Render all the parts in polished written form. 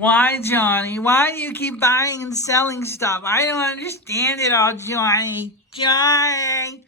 Why, Johnny? Why do you keep buying and selling stuff? I don't understand it all, Johnny. Johnny!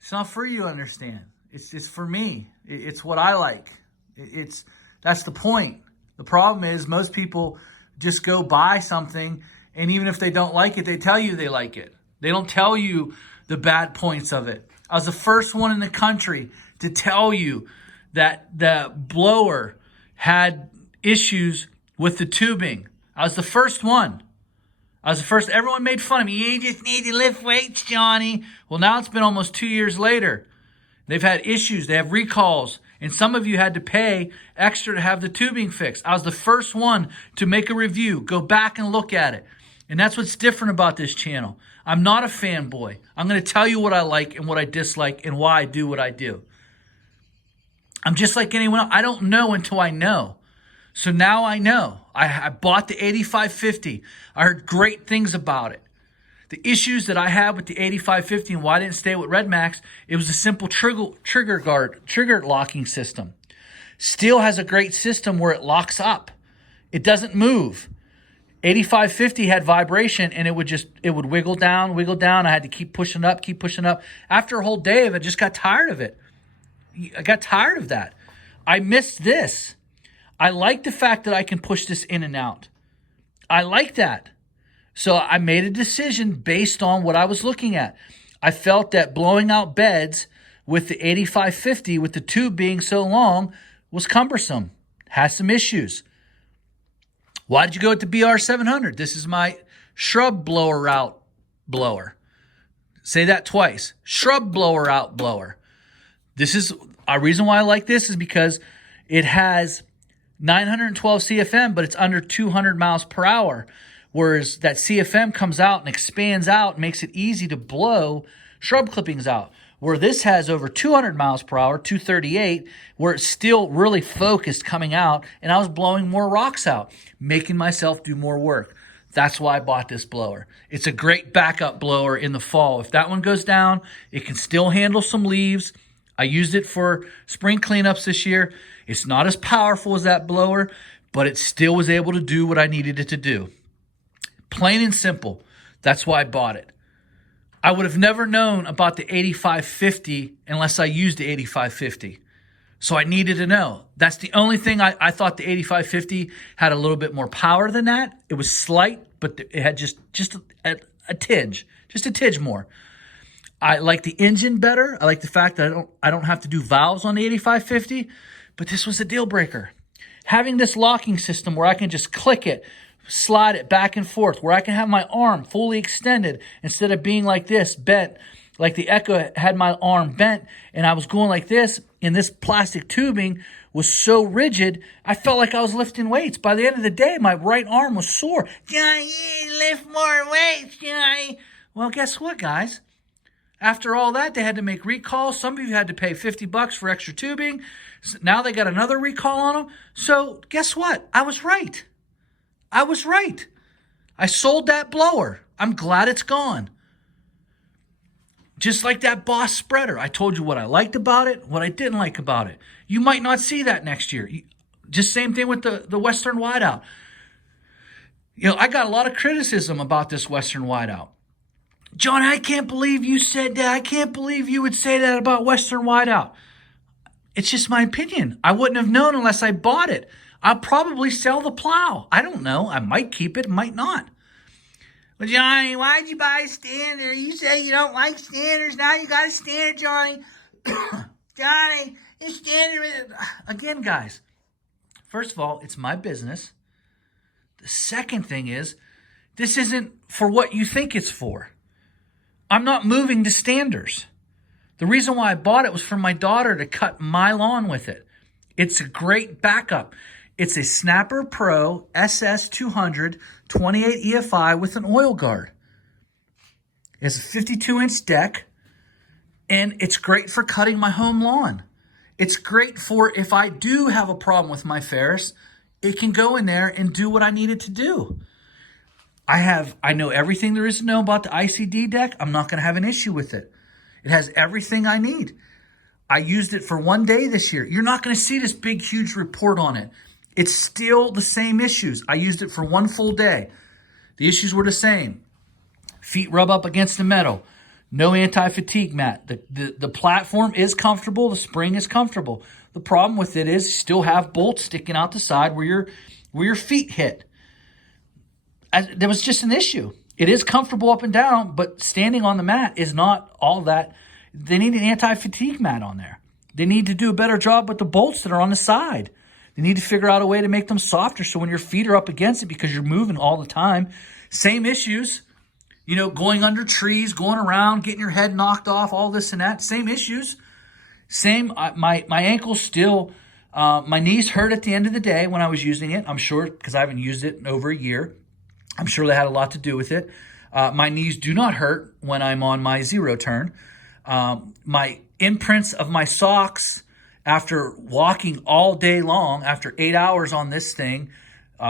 It's not for you to understand. It's for me. It's what I like. That's the point. The problem is most people just go buy something, and even if they don't like it, they tell you they like it. They don't tell you the bad points of it. I was the first one in the country to tell you that the blower had issues with the tubing. I was the first one. Everyone made fun of me. You just need to lift weights, Johnny. Well, now it's been almost 2 years later. They've had issues. They have recalls. And some of you had to pay extra to have the tubing fixed. I was the first one to make a review. Go back and look at it. And that's what's different about this channel. I'm not a fanboy. I'm going to tell you what I like and what I dislike and why I do what I do. I'm just like anyone else. I don't know until I know. So now I know. I bought the 8550. I heard great things about it. The issues that I had with the 8550 and why I didn't stay with Red Max, it was a simple trigger locking system. Steel has a great system where it locks up. It doesn't move. 8550 had vibration and it would wiggle down. I had to keep pushing up. After a whole day of it, I just got tired of it. I got tired of that. I missed this. I like the fact that I can push this in and out. I like that. So I made a decision based on what I was looking at. I felt that blowing out beds with the 8550, with the tube being so long, was cumbersome. Has some issues. Why did you go with the BR700? This is my shrub blower out blower. Say that twice. Shrub blower out blower. This is a reason why I like this is because it has 912 CFM, but it's under 200 miles per hour. Whereas that CFM comes out and expands out, makes it easy to blow shrub clippings out. Where this has over 200 miles per hour, 238, where it's still really focused coming out, and I was blowing more rocks out, making myself do more work. That's why I bought this blower. It's a great backup blower in the fall. If that one goes down, it can still handle some leaves. I used it for spring cleanups this year. It's not as powerful as that blower, but it still was able to do what I needed it to do. Plain and simple. That's why I bought it. I would have never known about the 8550 unless I used the 8550. So I needed to know. That's the only thing I thought the 8550 had a little bit more power than that. It was slight, but it had just a tinge more. I like the engine better. I like the fact that I don't have to do valves on the 8550, but this was a deal breaker. Having this locking system where I can just click it, slide it back and forth, where I can have my arm fully extended instead of being like this, bent, like the Echo had my arm bent and I was going like this, and this plastic tubing was so rigid, I felt like I was lifting weights. By the end of the day, my right arm was sore. Johnny, lift more weights, Johnny. Well, guess what, guys? After all that, they had to make recalls. Some of you had to pay $50 for extra tubing. Now they got another recall on them. So guess what? I was right. I sold that blower. I'm glad it's gone. Just like that Boss spreader. I told you what I liked about it, what I didn't like about it. You might not see that next year. Just same thing with the Western Wideout. You know, I got a lot of criticism about this Western Wideout. John, I can't believe you said that. I can't believe you would say that about Western Wideout. It's just my opinion. I wouldn't have known unless I bought it. I'll probably sell the plow. I don't know. I might keep it, might not. Well, Johnny, why'd you buy a Standard? You say you don't like Standards. Now you got a Standard, Johnny. Johnny, it's Standard. Again, guys, first of all, it's my business. The second thing is, this isn't for what you think it's for. I'm not moving to Standards. The reason why I bought it was for my daughter to cut my lawn with it. It's a great backup. It's a Snapper Pro SS200 28 EFI with an oil guard. It's a 52-inch deck, and it's great for cutting my home lawn. It's great for if I do have a problem with my Ferris, it can go in there and do what I need it to do. I know everything there is to know about the ICD deck. I'm not going to have an issue with it. It has everything I need. I used it for one day this year. You're not going to see this big, huge report on it. It's still the same issues. I used it for one full day. The issues were the same. Feet rub up against the metal. No anti-fatigue mat. The platform is comfortable. The spring is comfortable. The problem with it is you still have bolts sticking out the side where your feet hit. There was just an issue. It is comfortable up and down, but standing on the mat is not all that. They need an anti-fatigue mat on there. They need to do a better job with the bolts that are on the side. They need to figure out a way to make them softer so when your feet are up against it because you're moving all the time. Same issues, going under trees, going around, getting your head knocked off, all this and that. Same issues. Same, my ankles still, my knees hurt at the end of the day when I was using it. I'm sure because I haven't used it in over a year. I'm sure that had a lot to do with it. My knees do not hurt when I'm on my zero turn. My imprints of my socks after walking all day long, after 8 hours on this thing,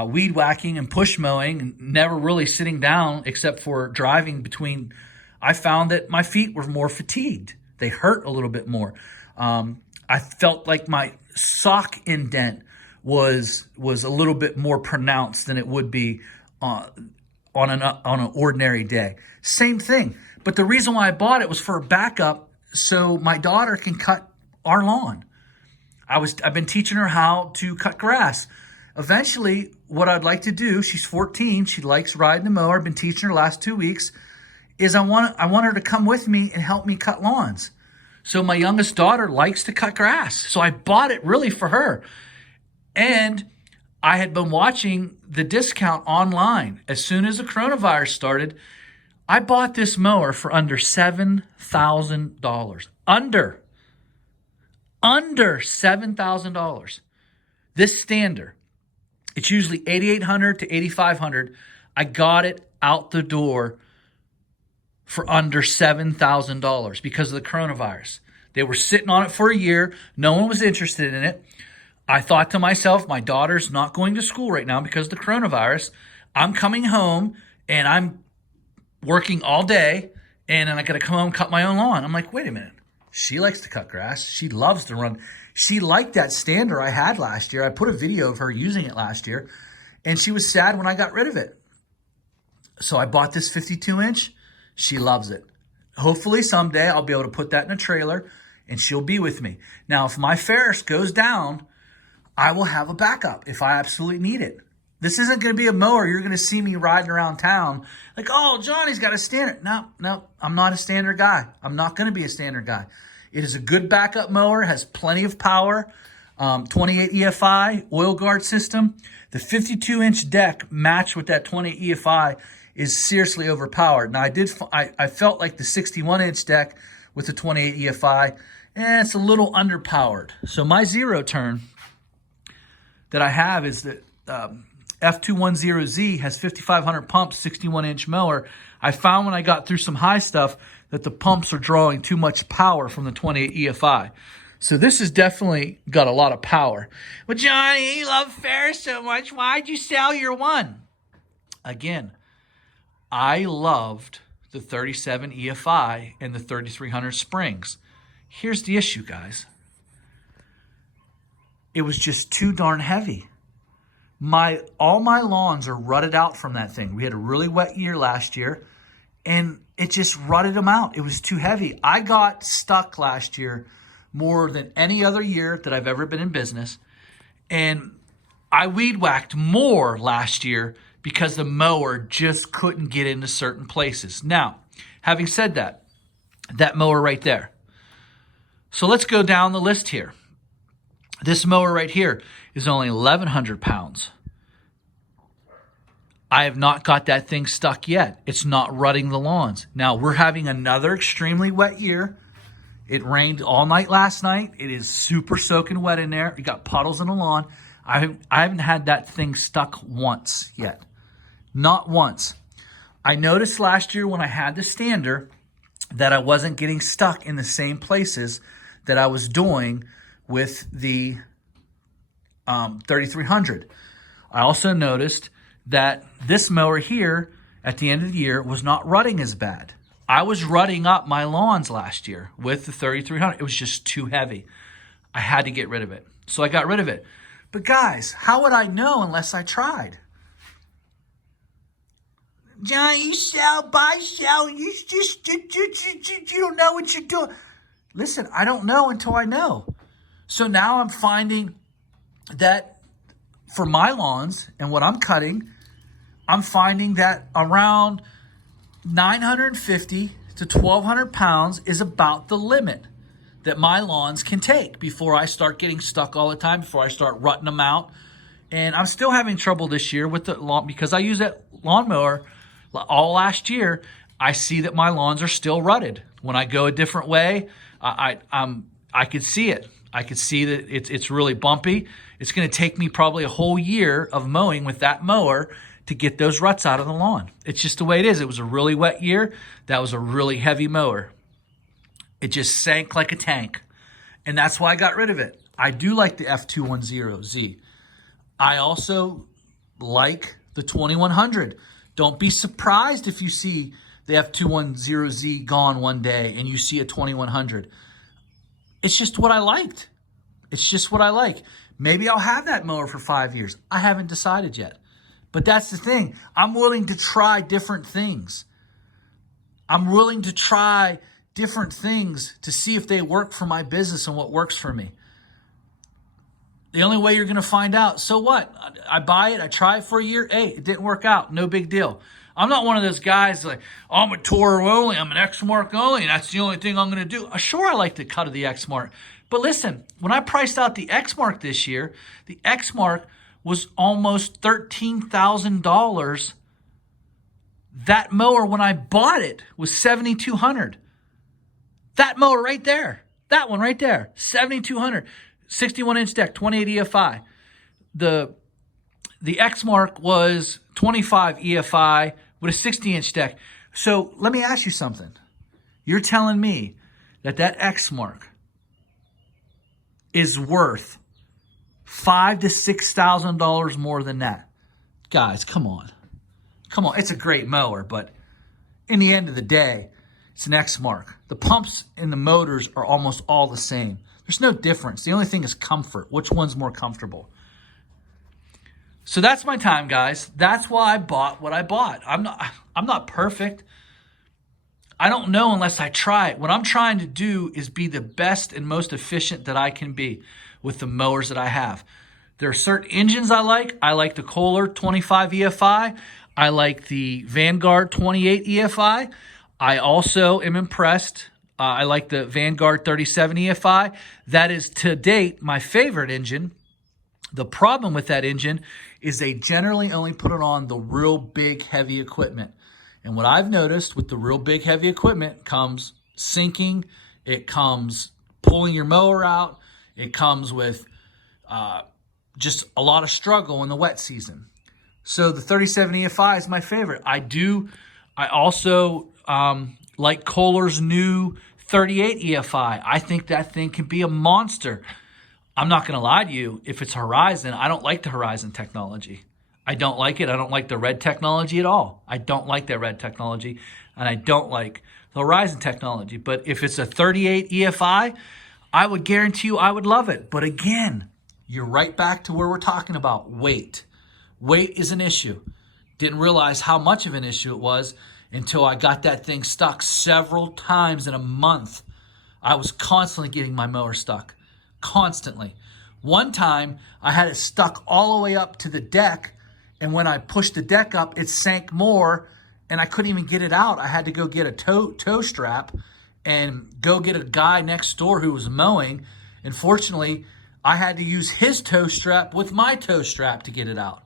weed whacking and push mowing, and never really sitting down except for driving between, I found that my feet were more fatigued. They hurt a little bit more. I felt like my sock indent was a little bit more pronounced than it would be on an ordinary day. Same thing. But the reason why I bought it was for a backup so my daughter can cut our lawn. I've been teaching her how to cut grass. Eventually, what I'd like to do, she's 14, she likes riding the mower, I've been teaching her the last 2 weeks, is I want her to come with me and help me cut lawns. So my youngest daughter likes to cut grass. So I bought it really for her. And I had been watching the discount online. As soon as the coronavirus started, I bought this mower for under $7,000. Under $7,000. This Stander, it's usually $8,800 to $8,500. I got it out the door for under $7,000 because of the coronavirus. They were sitting on it for a year. No one was interested in it. I thought to myself, my daughter's not going to school right now because of the coronavirus. I'm coming home and I'm working all day and then I got to come home and cut my own lawn. I'm like, wait a minute. She likes to cut grass. She loves to run. She liked that Stander I had last year. I put a video of her using it last year, and she was sad when I got rid of it. So I bought this 52-inch. She loves it. Hopefully someday I'll be able to put that in a trailer, and she'll be with me. Now, if my Ferris goes down, I will have a backup if I absolutely need it. This isn't going to be a mower you're going to see me riding around town like, oh, Johnny's got a Stander. No, I'm not a Stander guy. I'm not going to be a Stander guy. It is a good backup mower, has plenty of power, 28 EFI, oil guard system. The 52-inch deck matched with that 28 EFI is seriously overpowered. Now, I felt like the 61-inch deck with the 28 EFI, it's a little underpowered. So my zero turn that I have is the F210Z has 5,500 pumps, 61-inch mower. I found when I got through some high stuff that the pumps are drawing too much power from the 28 EFI. So this has definitely got a lot of power. Well, Johnny, you love Ferris so much. Why'd you sell your one? Again, I loved the 37 EFI and the 3,300 springs. Here's the issue, guys. It was just too darn heavy. All my lawns are rutted out from that thing. We had a really wet year last year, and it just rutted them out. It was too heavy. I got stuck last year more than any other year that I've ever been in business, and I weed whacked more last year because the mower just couldn't get into certain places. Now, having said that, that mower right there. So let's go down the list here. This mower right here is only 1,100 pounds. I have not got that thing stuck yet. It's not rutting the lawns. Now, we're having another extremely wet year. It rained all night last night. It is super soaking wet in there. You got puddles in the lawn. I haven't had that thing stuck once yet. Not once. I noticed last year when I had the Stander that I wasn't getting stuck in the same places that I was doing with the 3,300. I also noticed that this mower here at the end of the year was not rutting as bad. I was rutting up my lawns last year with the 3,300. It was just too heavy. I had to get rid of it. So I got rid of it. But guys, how would I know unless I tried? John, you sell, buy, sell. You don't know what you're doing. Listen, I don't know until I know. So now I'm finding that for my lawns and what I'm cutting, I'm finding that around 950 to 1,200 pounds is about the limit that my lawns can take before I start getting stuck all the time, before I start rutting them out. And I'm still having trouble this year with the lawn because I use that lawnmower all last year. I see that my lawns are still rutted. When I go a different way, I could see it. I could see that it's really bumpy. It's going to take me probably a whole year of mowing with that mower to get those ruts out of the lawn. It's just the way it is. It was a really wet year. That was a really heavy mower. It just sank like a tank. And that's why I got rid of it. I do like the F210Z. I also like the 2100. Don't be surprised if you see the F210Z gone one day and you see a 2100. It's just what I liked. It's just what I like. Maybe I'll have that mower for 5 years. I haven't decided yet. But that's the thing. I'm willing to try different things. I'm willing to try different things to see if they work for my business and what works for me. The only way you're going to find out, so what? I buy it, I try it for a year. Hey, it didn't work out. No big deal. I'm not one of those guys like, oh, I'm a Toro only, I'm an X-Mark only, and that's the only thing I'm going to do. Sure, I like the cut of the X-Mark. But listen, when I priced out the X-Mark this year, the X-Mark was almost $13,000. That mower, when I bought it, was $7,200. That mower right there, that one right there, $7,200. 61-inch deck, 28 EFI. The X-Mark was 25 EFI with a 60-inch deck. So let me ask you something. You're telling me that X-Mark is worth $5,000 to $6,000 more than that? Guys, come on. Come on. It's a great mower, but in the end of the day, it's an X-Mark. The pumps and the motors are almost all the same. There's no difference. The only thing is comfort. Which one's more comfortable? So that's my time, guys. That's why I bought what I bought. I'm not perfect. I don't know unless I try it. What I'm trying to do is be the best and most efficient that I can be with the mowers that I have. There are certain engines I like. I like the Kohler 25 EFI. I like the Vanguard 28 EFI. I also am impressed. I like the Vanguard 37 EFI. That is, to date, my favorite engine. The problem with that engine is they generally only put it on the real big, heavy equipment. And what I've noticed with the real big, heavy equipment comes sinking. It comes pulling your mower out. It comes with just a lot of struggle in the wet season. So the 37 EFI is my favorite. I also like Kohler's new 38 EFI. I think that thing can be a monster. I'm not going to lie to you. If it's Horizon, I don't like the Horizon technology. I don't like it. I don't like the red technology at all. I don't like that red technology, and I don't like the Horizon technology. But if it's a 38 EFI, I would guarantee you I would love it. But again, you're right back to where we're talking about weight. Weight is an issue. Didn't realize how much of an issue it was until I got that thing stuck several times in a month. I was constantly getting my mower stuck. Constantly. One time, I had it stuck all the way up to the deck, and when I pushed the deck up, it sank more, and I couldn't even get it out. I had to go get a tow strap and go get a guy next door who was mowing. And fortunately, I had to use his tow strap with my tow strap to get it out.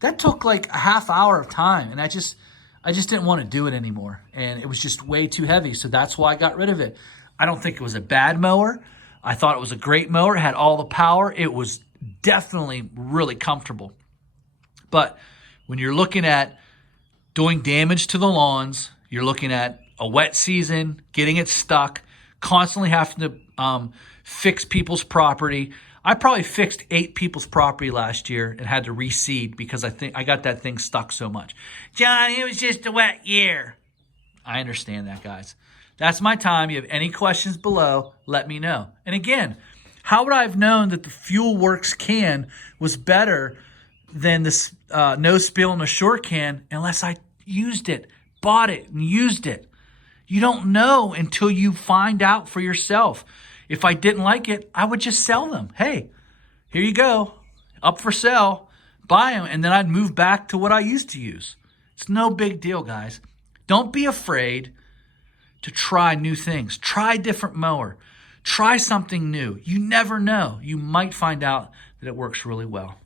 That took like a half hour of time, and I just didn't want to do it anymore, and it was just way too heavy, so that's why I got rid of it. I don't think it was a bad mower. I thought it was a great mower. It had all the power. It was definitely really comfortable. But when you're looking at doing damage to the lawns, you're looking at a wet season, getting it stuck, constantly having to fix people's property. I probably fixed 8 people's property last year and had to reseed because I got that thing stuck so much. John, it was just a wet year. I understand that, guys. That's my time. You have any questions below, let me know. And again, How would I have known that the Fuel Works can was better than this no spill in the short can unless I used it, bought it, and used it? You don't know until you find out for yourself. If I didn't like it, I would just sell them. Hey, here you go, up for sale, buy them, and then I'd move back to what I used to use. It's no big deal, guys. Don't be afraid to try new things. Try a different mower. Try something new. You never know. You might find out that it works really well.